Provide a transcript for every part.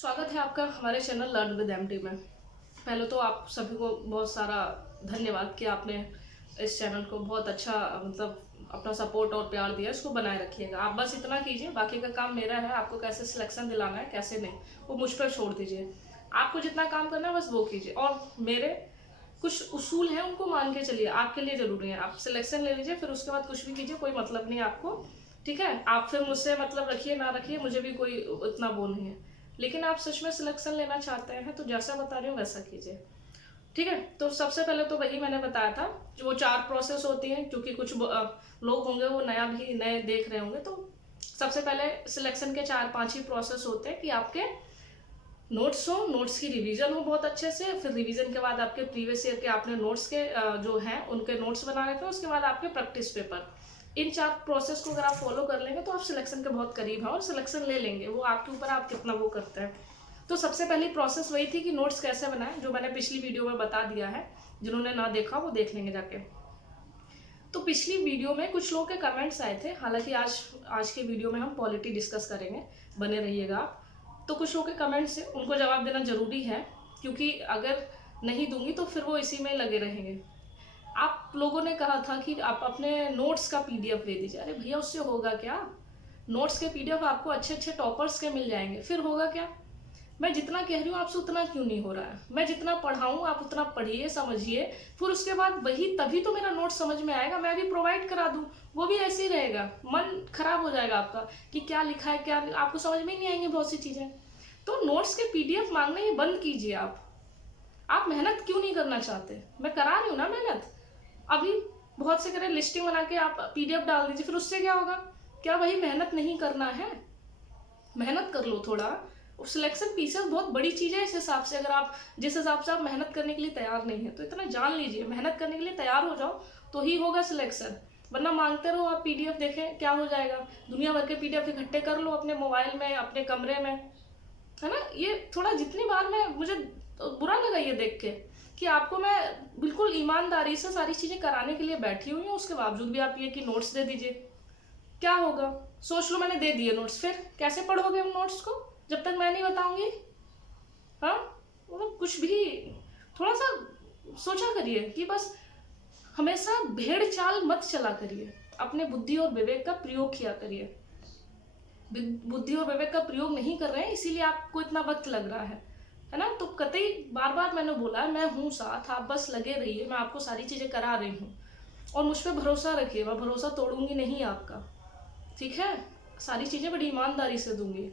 स्वागत है आपका हमारे चैनल लर्न विद एमटी में। पहले तो आप सभी को बहुत सारा धन्यवाद कि आपने इस चैनल को बहुत अच्छा अपना सपोर्ट और प्यार दिया। इसको बनाए रखिएगा। आप बस इतना कीजिए, बाकी का काम मेरा है। आपको कैसे सिलेक्शन दिलाना है कैसे नहीं वो मुझ पर छोड़ दीजिए। आपको जितना काम करना है बस वो कीजिए, और मेरे कुछ उसूल हैं उनको मान के चलिए। आपके लिए जरूरी है। आप सिलेक्शन ले लीजिए, फिर उसके बाद कुछ भी कीजिए, कोई मतलब नहीं आपको। ठीक है, आप फिर मुझसे मतलब रखिए ना रखिए, मुझे भी कोई इतना वो नहीं है। लेकिन आप सच में सिलेक्शन लेना चाहते हैं तो जैसा बता रही हूँ वैसा कीजिए। ठीक है, तो सबसे पहले तो वही मैंने बताया था, जो वो 4 प्रोसेस होती हैं, क्योंकि कुछ लोग होंगे वो नए देख रहे होंगे। तो सबसे पहले सिलेक्शन के 4-5 ही प्रोसेस होते हैं कि आपके नोट्स हो, नोट्स की रिवीजन हो बहुत अच्छे से। फिर रिवीजन के बाद आपके प्रीवियस ईयर के आपने नोट्स के जो हैं उनके नोट्स बना रखे हैं। उसके बाद आपके प्रैक्टिस पेपर। इन 4 प्रोसेस को अगर आप फॉलो कर लेंगे तो आप सिलेक्शन के बहुत करीब हैं और सिलेक्शन ले लेंगे। वो आपके ऊपर आप कितना वो करते हैं। तो सबसे पहली प्रोसेस वही थी कि नोट्स कैसे बनाएं, जो मैंने पिछली वीडियो में बता दिया है। जिन्होंने ना देखा वो देख लेंगे जाके। तो पिछली वीडियो में कुछ लोगों के कमेंट्स आए थे। हालांकि आज के वीडियो में हम पॉलिटी डिस्कस करेंगे, बने रहिएगा आप। तो कुछ लोगों के कमेंट्स है, उनको जवाब देना जरूरी है, क्योंकि अगर नहीं दूंगी तो फिर वो इसी में लगे रहेंगे। आप लोगों ने कहा था कि आप अपने नोट्स का पीडीएफ दे दीजिए। अरे भैया, उससे होगा क्या? नोट्स के पीडीएफ आपको अच्छे अच्छे टॉपर्स के मिल जाएंगे, फिर होगा क्या? मैं जितना कह रही हूँ आपसे उतना क्यों नहीं हो रहा है? मैं जितना पढ़ाऊँ आप उतना पढ़िए, समझिए। फिर उसके बाद वही तभी तो मेरा नोट समझ में आएगा। मैं भी प्रोवाइड करा दूँ, वो भी ऐसे ही रहेगा। मन खराब हो जाएगा आपका कि क्या लिखा है क्या, आपको समझ में ही नहीं आएंगी बहुत सी चीजें। तो नोट्स के पीडीएफ मांगना ही बंद कीजिए। आप मेहनत क्यों नहीं करना चाहते? मैं करा रही हूँ ना मेहनत। अभी बहुत से करें, लिस्टिंग बना के आप पीडीएफ डाल दीजिए, फिर उससे क्या होगा? क्या वही मेहनत नहीं करना है? मेहनत कर लो थोड़ा। सिलेक्शन पीसेस बहुत बड़ी चीज है इस हिसाब से। अगर आप जिस हिसाब से आप मेहनत करने के लिए तैयार नहीं है तो इतना जान लीजिए, मेहनत करने के लिए तैयार हो जाओ तो ही होगा सिलेक्शन। वरना मांगते रहो आप पीडीएफ, देखें क्या हो जाएगा। दुनिया भर के पीडीएफ इकट्ठे कर लो अपने मोबाइल में, अपने कमरे में, है ना। ये थोड़ा जितनी बार मुझे बुरा लगा ये देख के कि आपको मैं बिल्कुल ईमानदारी से सारी चीजें कराने के लिए बैठी हुई हूँ, उसके बावजूद भी आप ये कि नोट्स दे दीजिए। क्या होगा? सोच लो, मैंने दे दिए नोट्स, फिर कैसे पढ़ोगे उन नोट्स को जब तक मैं नहीं बताऊंगी? हाँ, मतलब कुछ भी थोड़ा सा सोचा करिए कि बस हमेशा भेड़ चाल मत चला करिए। अपने बुद्धि और विवेक का प्रयोग किया करिए। बुद्धि और विवेक का प्रयोग नहीं कर रहे हैं इसीलिए आपको इतना वक्त लग रहा है ना। तो कतई बार बार मैंने बोला है, मैं हूँ साथ, आप बस लगे रहिए। मैं आपको सारी चीजें करा रही हूँ और मुझ पर भरोसा रखिए। मैं भरोसा तोड़ूंगी नहीं आपका, ठीक है। सारी चीजें बड़ी ईमानदारी से दूंगी।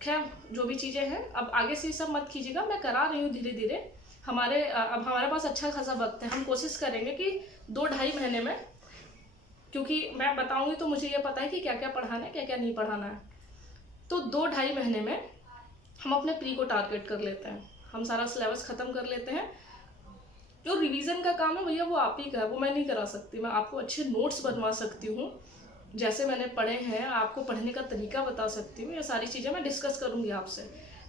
खैर, जो भी चीजें हैं अब आगे से सब मत कीजिएगा, मैं करा रही हूँ धीरे धीरे। अब हमारे पास अच्छा खासा वक्त है। हम कोशिश करेंगे कि 2-2.5 महीने में, क्योंकि मैं बताऊंगी तो मुझे ये पता है कि क्या क्या पढ़ाना है क्या क्या नहीं पढ़ाना है। तो 2-2.5 महीने में हम अपने प्री को टारगेट कर लेते हैं। हम सारा सिलेबस खत्म कर लेते हैं। जो रिवीजन का काम है भैया वो आप ही का है, वो मैं नहीं करा सकती। मैं आपको अच्छे नोट्स बनवा सकती हूँ, जैसे मैंने पढ़े हैं आपको पढ़ने का तरीका बता सकती हूँ। ये सारी चीज़ें मैं डिस्कस करूँगी आपसे,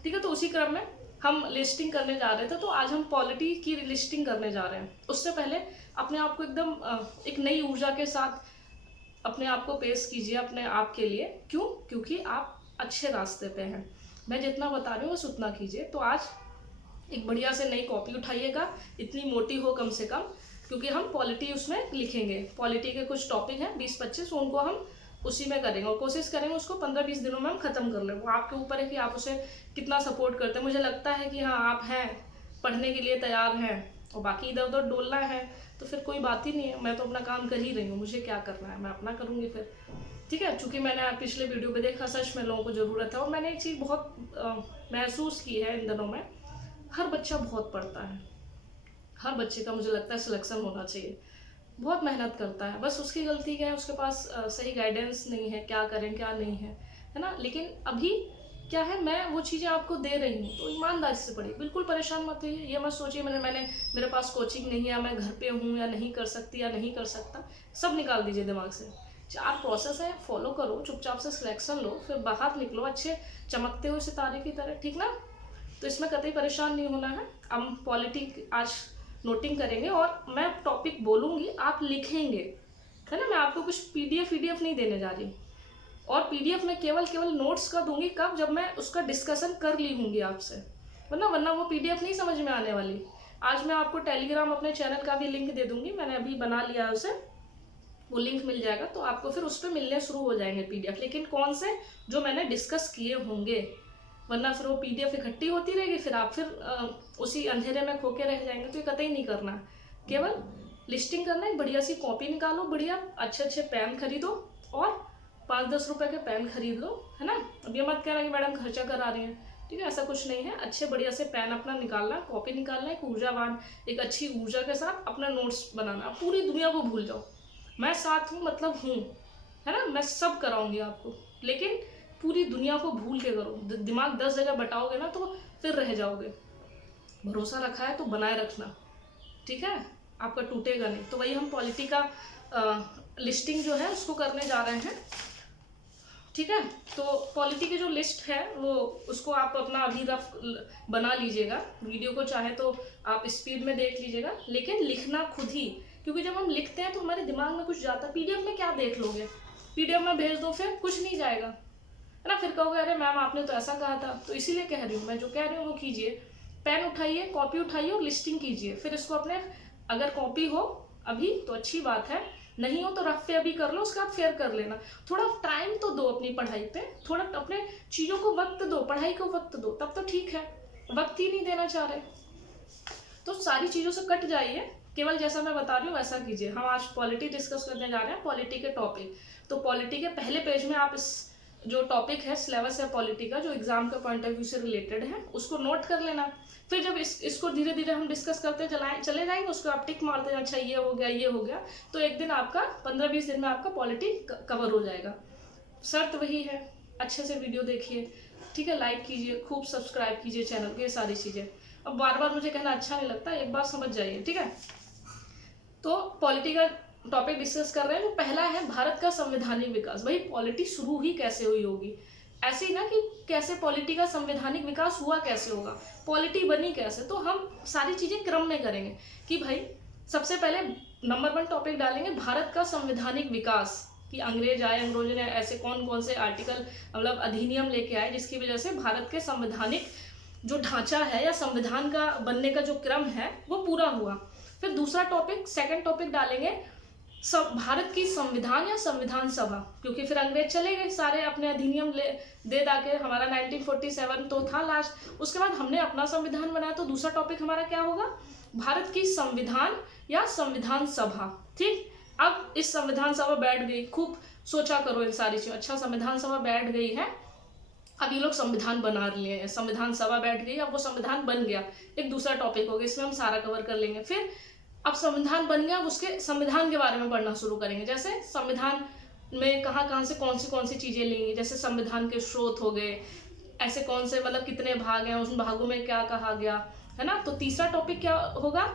ठीक है। तो उसी क्रम में हम लिस्टिंग करने जा रहे थे, तो आज हम पॉलिटी की लिस्टिंग करने जा रहे हैं। उससे पहले अपने आप को एकदम एक नई ऊर्जा के साथ अपने आप को पेश कीजिए अपने आप के लिए। क्यों? क्योंकि आप अच्छे रास्ते पे हैं। मैं जितना बता रही हूँ बस उतना कीजिए। तो आज एक बढ़िया से नई कॉपी उठाइएगा, इतनी मोटी हो कम से कम, क्योंकि हम पॉलिटी उसमें लिखेंगे। पॉलिटी के कुछ टॉपिक हैं 20-25, उनको हम उसी में करेंगे और कोशिश करेंगे उसको 15-20 दिनों में हम खत्म कर लें। वो आपके ऊपर है कि आप उसे कितना सपोर्ट करते हैं। मुझे लगता है कि हाँ, आप हैं, पढ़ने के लिए तैयार हैं, और बाकी इधर उधर डोलना है तो फिर कोई बात ही नहीं है। मैं तो अपना काम कर ही रही हूँ, मुझे क्या करना है मैं अपना करूँगी फिर, ठीक है। चूंकि मैंने पिछले वीडियो में देखा सच में लोगों को ज़रूरत है, और मैंने एक चीज़ बहुत महसूस की है इन दिनों में। हर बच्चा बहुत पढ़ता है, हर बच्चे का मुझे लगता है सिलेक्शन होना चाहिए। बहुत मेहनत करता है, बस उसकी गलती क्या है, उसके पास सही गाइडेंस नहीं है, क्या करें क्या नहीं है ना। लेकिन अभी क्या है, मैं वो चीज़ें आपको दे रही हूँ तो ईमानदारी से पढ़िए। बिल्कुल परेशान मत होइए, ये मत सोचिए मैंने मेरे पास कोचिंग नहीं है, या मैं घर पे हूँ, या नहीं कर सकती या नहीं कर सकता। सब निकाल दीजिए दिमाग से। 4 प्रोसेस है, फॉलो करो, चुपचाप से सिलेक्शन लो, फिर बाहर निकलो अच्छे चमकते हुए सितारे की तरह, ठीक ना। तो इसमें कतई परेशान नहीं होना है। हम पॉलिटी आज नोटिंग करेंगे और मैं टॉपिक बोलूँगी, आप लिखेंगे, है ना। मैं आपको कुछ पीडीएफ नहीं देने जा रही, और पीडीएफ में केवल नोट्स का दूंगी कब, जब मैं उसका डिस्कशन कर ली होंगी आपसे, वरना वो पीडीएफ नहीं समझ में आने वाली। आज मैं आपको टेलीग्राम अपने चैनल का भी लिंक दे दूंगी, मैंने अभी बना लिया है उसे, वो लिंक मिल जाएगा, तो आपको फिर उस पर मिलने शुरू हो जाएंगे पीडीएफ, लेकिन कौन से, जो मैंने डिस्कस किए होंगे, वरना फिर वो पीडीएफ इकट्ठी होती रहेगी, फिर आप उसी अंधेरे में खो के रह जाएंगे। तो ये कतई नहीं करना, केवल लिस्टिंग करना है। बढ़िया सी कॉपी निकालो, बढ़िया अच्छे पेन खरीदो और 5-10 रुपए के पेन खरीद लो, है ना। अब ये मत कहना कि मैडम खर्चा करा रही हैं, ठीक है, ऐसा कुछ नहीं है। अच्छे बढ़िया से पेन अपना निकालना, कॉपी निकालना, एक ऊर्जावान, एक अच्छी ऊर्जा के साथ अपना नोट्स बनाना। पूरी दुनिया को भूल जाओ, मैं साथ हूँ मतलब हूँ, है ना, मैं सब कराऊंगी आपको, लेकिन पूरी दुनिया को भूल के करो। दिमाग 10 जगह बटाओगे ना तो फिर रह जाओगे। भरोसा रखा है तो बनाए रखना, ठीक है, आपका टूटेगा नहीं। तो वही हम पॉलिटी का लिस्टिंग जो है उसको करने जा रहे हैं, ठीक है। तो पॉलिटी की जो लिस्ट है वो, उसको आप अपना अभी रफ बना लीजिएगा, वीडियो को चाहे तो आप स्पीड में देख लीजिएगा, लेकिन लिखना खुद ही, क्योंकि जब हम लिखते हैं तो हमारे दिमाग में कुछ जाता है। पीडीएफ में क्या देख लोगे, पीडीएफ में भेज दो, फिर कुछ नहीं जाएगा, है ना। फिर कहोगे अरे मैम आपने तो ऐसा कहा था, तो इसीलिए कह रही हूँ, मैं जो कह रही हूँ वो कीजिए। पेन उठाइए, कॉपी उठाइए और लिस्टिंग कीजिए। फिर इसको अपने, अगर कॉपी हो अभी तो अच्छी बात है, नहीं हो तो रफ पे अभी कर लो, उसके बाद फेयर कर लेना। थोड़ा टाइम तो दो अपनी पढ़ाई पे, थोड़ा अपने चीज़ों को वक्त दो, पढ़ाई को वक्त दो, तब तो ठीक है। वक्त ही नहीं देना चाह रहे तो सारी चीज़ों से कट जाइए, केवल जैसा मैं बता रही हूँ वैसा कीजिए। हम आज पॉलिटी डिस्कस करने जा रहे हैं, पॉलिटी के टॉपिक। तो पॉलिटी के पहले पेज में आप इस जो टॉपिक है, सिलेबस है पॉलिटी का, जो एग्जाम के पॉइंट ऑफ व्यू से रिलेटेड है, उसको नोट कर लेना। फिर जब इसको धीरे धीरे हम डिस्कस करते चले जाएंगे, उसको आप टिक मारते हैं, अच्छा ये हो गया, तो एक दिन आपका 15-20 दिन में आपका पॉलिटी कवर हो जाएगा। शर्त वही है, अच्छे से वीडियो देखिए, ठीक है, लाइक कीजिए, खूब सब्सक्राइब कीजिए चैनल को, ये सारी चीज़ें। अब बार बार मुझे कहना अच्छा नहीं लगता, एक बार समझ जाइए, ठीक है। तो पॉलिटी का टॉपिक डिस्कस कर रहे हैं। तो पहला है भारत का संवैधानिक विकास। भाई पॉलिटी शुरू ही कैसे हुई होगी, ऐसे ही ना कि कैसे पॉलिटी का संवैधानिक विकास हुआ कैसे होगा, पॉलिटी बनी कैसे। तो हम सारी चीजें क्रम में करेंगे कि भाई सबसे पहले नंबर 1 टॉपिक डालेंगे भारत का संवैधानिक विकास, कि अंग्रेज आए, अंग्रेजों ने ऐसे कौन से आर्टिकल मतलब अधिनियम लेके आए जिसकी वजह से भारत के संवैधानिक जो ढांचा है या संविधान का बनने का जो क्रम है वो पूरा हुआ। फिर दूसरा टॉपिक, सेकंड टॉपिक डालेंगे भारत की संविधान या संविधान सभा, क्योंकि फिर अंग्रेज चले गए सारे अपने अधिनियम दे के, हमारा 1947 तो था लास्ट, उसके बाद हमने अपना संविधान बनाया। तो दूसरा टॉपिक हमारा क्या होगा, भारत की संविधान या संविधान सभा, ठीक। अब इस संविधान सभा बैठ गई, खूब सोचा करो इन सारी चीजों, अच्छा संविधान सभा बैठ गई है, अब ये लोग संविधान बना लिए हैं, संविधान सभा बैठ गई, अब वो संविधान बन गया, एक दूसरा टॉपिक हो गया, इसमें हम सारा कवर कर लेंगे। फिर अब संविधान बन गया, अब उसके संविधान के बारे में पढ़ना शुरू करेंगे, जैसे संविधान में कहाँ से कौन सी चीजें लेंगी, जैसे संविधान के स्रोत हो गए, ऐसे कौन से मतलब कितने भाग हैं, उन भागों में क्या कहा गया, है ना। तो तीसरा टॉपिक क्या होगा,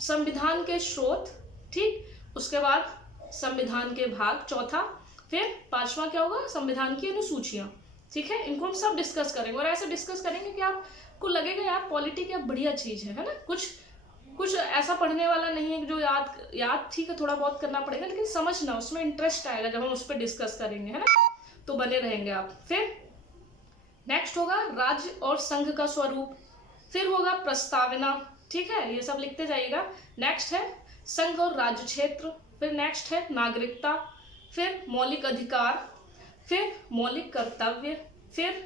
संविधान के स्रोत, ठीक, उसके बाद संविधान के भाग, चौथा, फिर 5वां क्या होगा, संविधान की अनुसूचियां, ठीक है। इनको हम सब डिस्कस करेंगे और ऐसे डिस्कस करेंगे कि आपको लगेगा यार पॉलिटी क्या बढ़िया चीज है ना। कुछ ऐसा पढ़ने वाला नहीं है जो याद ठीक है थोड़ा बहुत करना पड़ेगा, लेकिन समझना, उसमें इंटरेस्ट आएगा जब हम उस पर डिस्कस करेंगे, है ना, तो बने रहेंगे आप। फिर नेक्स्ट होगा राज्य और संघ का स्वरूप, फिर होगा प्रस्तावना, ठीक है, ये सब लिखते जाइएगा। नेक्स्ट है संघ और राज्य क्षेत्र, फिर नेक्स्ट है नागरिकता, फिर मौलिक अधिकार, फिर मौलिक कर्तव्य, फिर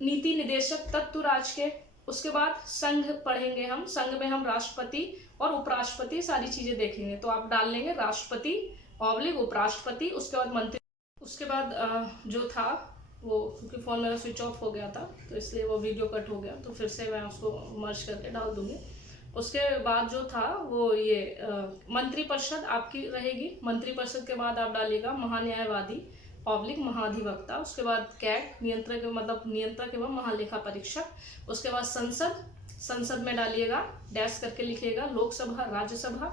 नीति निदेशक तत्व राज्य के, उसके बाद संघ पढ़ेंगे हम, संघ में हम राष्ट्रपति और उपराष्ट्रपति सारी चीजें देखेंगे। तो आप डाल लेंगे राष्ट्रपति ऑब्लिक उपराष्ट्रपति, उसके बाद मंत्री, उसके बाद जो था वो, क्योंकि फोन मेरा स्विच ऑफ हो गया था तो इसलिए वो वीडियो कट हो गया, तो फिर से मैं उसको मर्ज करके डाल दूंगी। उसके बाद जो था वो ये मंत्रिपरिषद आपकी रहेगी, मंत्रिपरिषद के बाद आप डालिएगा महान्यायवादी ऑब्लिक महाधिवक्ता, उसके बाद कैट नियंत्रक मतलब नियंत्रक एवं महालेखा परीक्षक, उसके बाद संसद में डालिएगा डैश करके लिखिएगा लोकसभा राज्यसभा,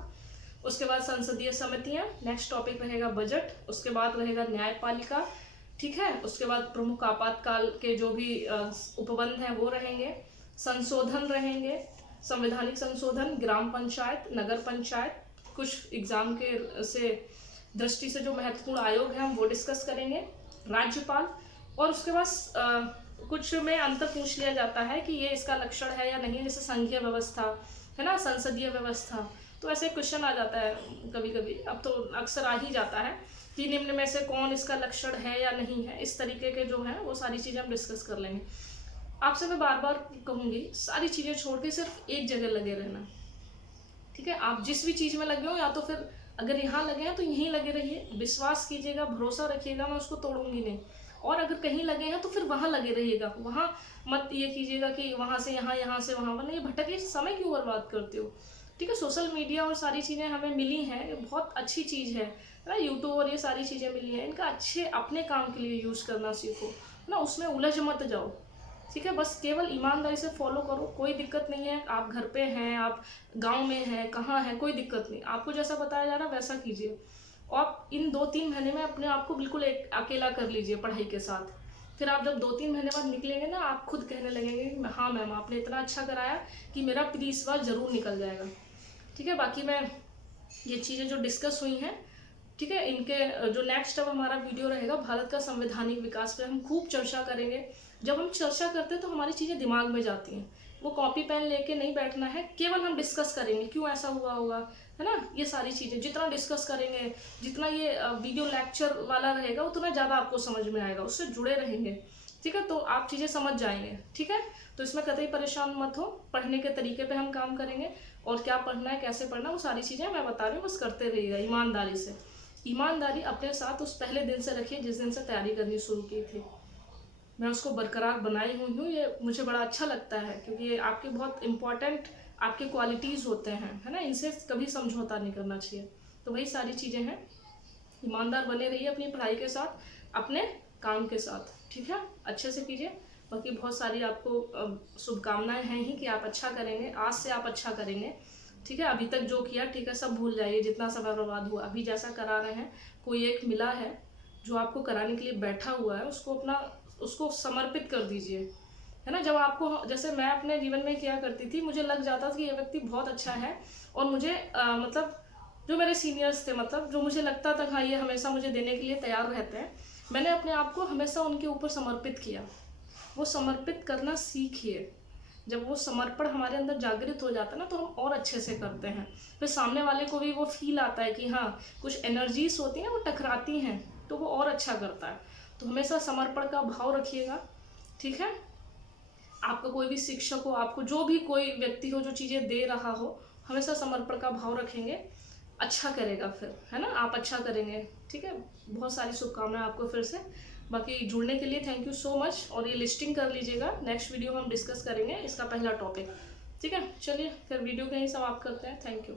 उसके बाद संसदीय समितियां, नेक्स्ट टॉपिक रहेगा बजट, उसके बाद रहेगा न्यायपालिका, ठीक है, उसके बाद प्रमुख आपातकाल के जो भी उपबंध हैं वो रहेंगे, संशोधन रहेंगे, संवैधानिक संशोधन, ग्राम पंचायत, नगर पंचायत, कुछ एग्जाम के से दृष्टि से जो महत्वपूर्ण आयोग है हम वो डिस्कस करेंगे, राज्यपाल, और उसके बाद कुछ में अंतर पूछ लिया जाता है कि ये इसका लक्षण है या नहीं, जैसे संघीय व्यवस्था है ना, संसदीय व्यवस्था, तो ऐसे क्वेश्चन आ जाता है कभी कभी, अब तो अक्सर आ ही जाता है कि निम्न में से कौन इसका लक्षण है या नहीं है। इस तरीके के जो है वो सारी चीज़ें हम डिस्कस कर लेंगे। आपसे मैं बार बार कहूँगी, सारी चीज़ें छोड़ के सिर्फ एक जगह लगे रहना, ठीक है। आप जिस भी चीज़ में लगे हो, या तो फिर अगर यहाँ लगे हैं तो यहीं लगे रहिए, विश्वास कीजिएगा, भरोसा रखिएगा, मैं उसको तोड़ूंगी नहीं। और अगर कहीं लगे हैं तो फिर वहाँ लगे रहिएगा, वहाँ मत ये कीजिएगा कि वहाँ से यहाँ, यहाँ से वहाँ, वरना ये भटके समय क्यों बर्बाद करते हो, ठीक है। सोशल मीडिया और सारी चीज़ें हमें मिली हैं, ये बहुत अच्छी चीज़ है ना, यूट्यूब और ये सारी चीज़ें मिली हैं, इनका अच्छे अपने काम के लिए यूज़ करना सीखो, है ना, उसमें उलझ मत जाओ, ठीक है। बस केवल ईमानदारी से फॉलो करो, कोई दिक्कत नहीं है। आप घर पे हैं, आप गांव में हैं, कहाँ हैं, कोई दिक्कत नहीं, आपको जैसा बताया जा रहा है वैसा कीजिए। और आप इन 2-3 महीने में अपने आप को बिल्कुल एक अकेला कर लीजिए पढ़ाई के साथ। फिर आप जब 2-3 महीने बाद निकलेंगे ना, आप खुद कहने लगेंगे कि हाँ मैम, आपने इतना अच्छा कराया कि मेरा प्री इस बार ज़रूर निकल जाएगा, ठीक है। बाकी मैं ये चीज़ें जो डिस्कस हुई हैं, ठीक है, इनके जो नेक्स्ट अब हमारा वीडियो रहेगा भारत का संवैधानिक विकास पे हम खूब चर्चा करेंगे। जब हम चर्चा करते हैं तो हमारी चीज़ें दिमाग में जाती हैं, वो कॉपी पेन लेके नहीं बैठना है, केवल हम डिस्कस करेंगे क्यों ऐसा हुआ होगा, है ना। ये सारी चीज़ें जितना डिस्कस करेंगे, जितना ये वीडियो लेक्चर वाला रहेगा, उतना ज़्यादा आपको समझ में आएगा, उससे जुड़े रहेंगे, ठीक है, तो आप चीज़ें समझ जाएंगे, ठीक है। तो इसमें कतई परेशान मत हो, पढ़ने के तरीके पे हम काम करेंगे, और क्या पढ़ना है, कैसे पढ़ना है, वो सारी चीज़ें मैं बता रही हूँ, बस करते रहिएगा ईमानदारी से। ईमानदारी अपने साथ उस पहले दिन से रखिए जिस दिन से तैयारी करनी शुरू की थी, मैं उसको बरकरार बनाई हुई हूँ, ये मुझे बड़ा अच्छा लगता है, क्योंकि ये आपके बहुत इंपॉर्टेंट आपके क्वालिटीज़ होते हैं, है ना, इनसे कभी समझौता नहीं करना चाहिए। तो वही सारी चीज़ें हैं, ईमानदार बने रहिए अपनी पढ़ाई के साथ, अपने काम के साथ, ठीक है, अच्छे से कीजिए। बाकी बहुत सारी आपको शुभकामनाएं हैं ही कि आप अच्छा करेंगे, आज से आप अच्छा करेंगे, ठीक है। अभी तक जो किया, ठीक है, सब भूल जाइए, जितना समय बर्बाद हुआ, अभी जैसा करा रहे हैं, कोई एक मिला है जो आपको कराने के लिए बैठा हुआ है, उसको समर्पित कर दीजिए, है ना। जब आपको, जैसे मैं अपने जीवन में किया करती थी, मुझे लग जाता था कि ये व्यक्ति बहुत अच्छा है, और मुझे मतलब जो मेरे सीनियर्स थे, मतलब जो मुझे लगता था हाँ ये हमेशा मुझे देने के लिए तैयार रहते हैं, मैंने अपने आप को हमेशा उनके ऊपर समर्पित किया। वो समर्पित करना सीखिए, जब वो समर्पण हमारे अंदर जागृत हो जाता है ना, तो हम और अच्छे से करते हैं, फिर सामने वाले को भी वो फील आता है कि हाँ कुछ एनर्जीज होती हैं वो टकराती हैं, तो वो और अच्छा करता है। तो हमेशा समर्पण का भाव रखिएगा, ठीक है। आपका कोई भी शिक्षक हो, आपको जो भी कोई व्यक्ति हो जो चीज़ें दे रहा हो, हमेशा समर्पण का भाव रखेंगे, अच्छा करेगा फिर, है ना, आप अच्छा करेंगे, ठीक है। बहुत सारी शुभकामनाएं आपको फिर से। बाकी जुड़ने के लिए थैंक यू सो मच, और ये लिस्टिंग कर लीजिएगा, नेक्स्ट वीडियो हम डिस्कस करेंगे इसका पहला टॉपिक, ठीक है। चलिए फिर वीडियो को यहीं समाप्त करते हैं, थैंक यू।